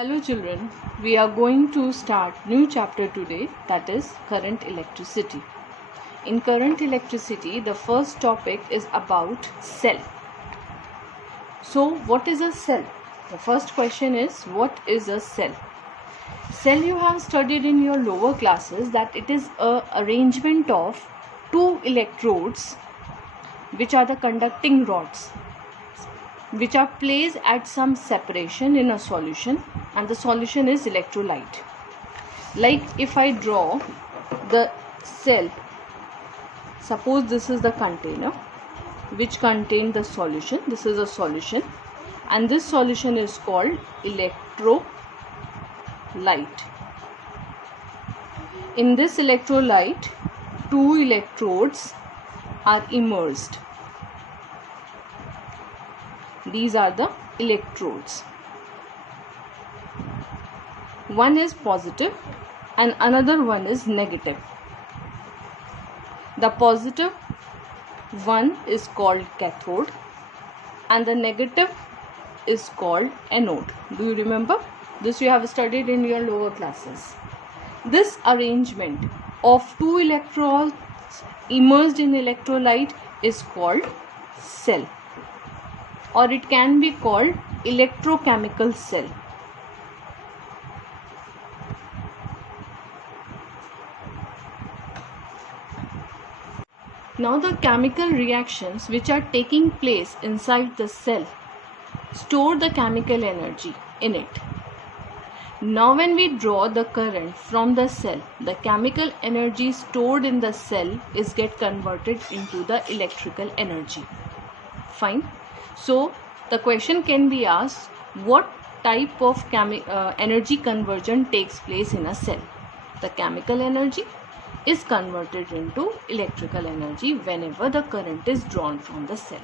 Hello children, we are going to start new chapter today, that is current electricity. In current electricity, the first topic is about cell. So what is a cell? The first question is, what is a cell? Cell you have studied in your lower classes that it is a arrangement of two electrodes which are the conducting rods, which are placed at some separation in a solution, and the solution is electrolyte. Like if I draw the cell, suppose this is the container which contains the solution. This is a solution, and this solution is called electrolyte. In this electrolyte, two electrodes are immersed. These are the electrodes. One is positive and another one is negative. The positive one is called cathode and the negative is called anode. Do you remember? This you have studied in your lower classes. This arrangement of two electrodes immersed in electrolyte is called cell, or it can be called electrochemical cell. Now the chemical reactions which are taking place inside the cell store the chemical energy in it. Now when we draw the current from the cell, the chemical energy stored in the cell is get converted into the electrical energy. Fine. So the question can be asked, what type of energy conversion takes place in a cell? The chemical energy is converted into electrical energy whenever the current is drawn from the cell.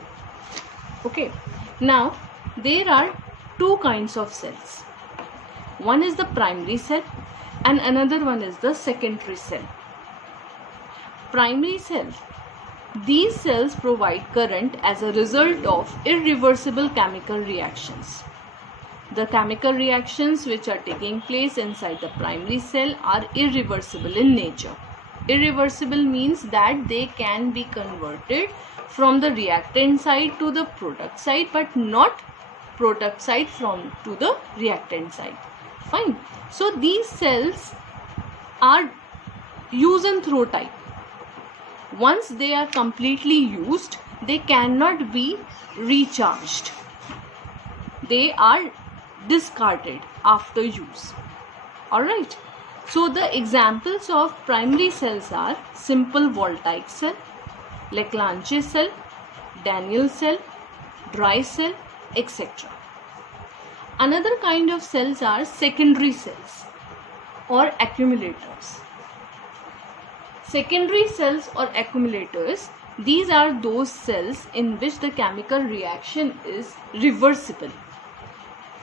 Okay. Now there are two kinds of cells. One is the primary cell and another one is the secondary cell. Primary cells. These cells provide current as a result of irreversible chemical reactions. The chemical reactions which are taking place inside the primary cell are irreversible in nature. Irreversible means that they can be converted from the reactant side to the product side, but not product side to the reactant side. Fine. So these cells are use and throw type. Once they are completely used, they cannot be recharged. They are discarded after use. Alright. So the examples of primary cells are simple voltaic cell, Leclanche cell, Daniell cell, dry cell, etc. Another kind of cells are secondary cells or accumulators. Secondary cells or accumulators, these are those cells in which the chemical reaction is reversible.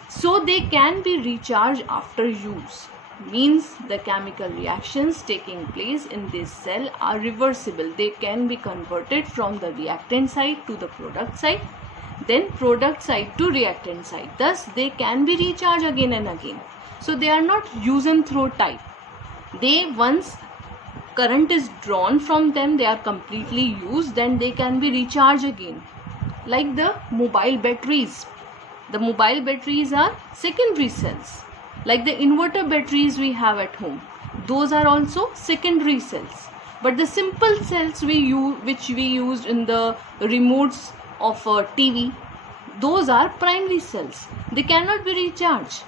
So they can be recharged after use. Means the chemical reactions taking place in this cell are reversible. They can be converted from the reactant side to the product side, then product side to reactant side. Thus they can be recharged again and again. So they are not use and throw type. They, once current is drawn from them, they are completely used, then they can be recharged again. Like the mobile batteries. The mobile batteries are secondary cells. Like the inverter batteries we have at home, those are also secondary cells. But the simple cells which we used in the remotes of a TV, those are primary cells. They cannot be recharged.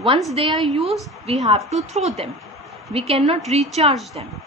Once they are used, we have to throw them. We cannot recharge them.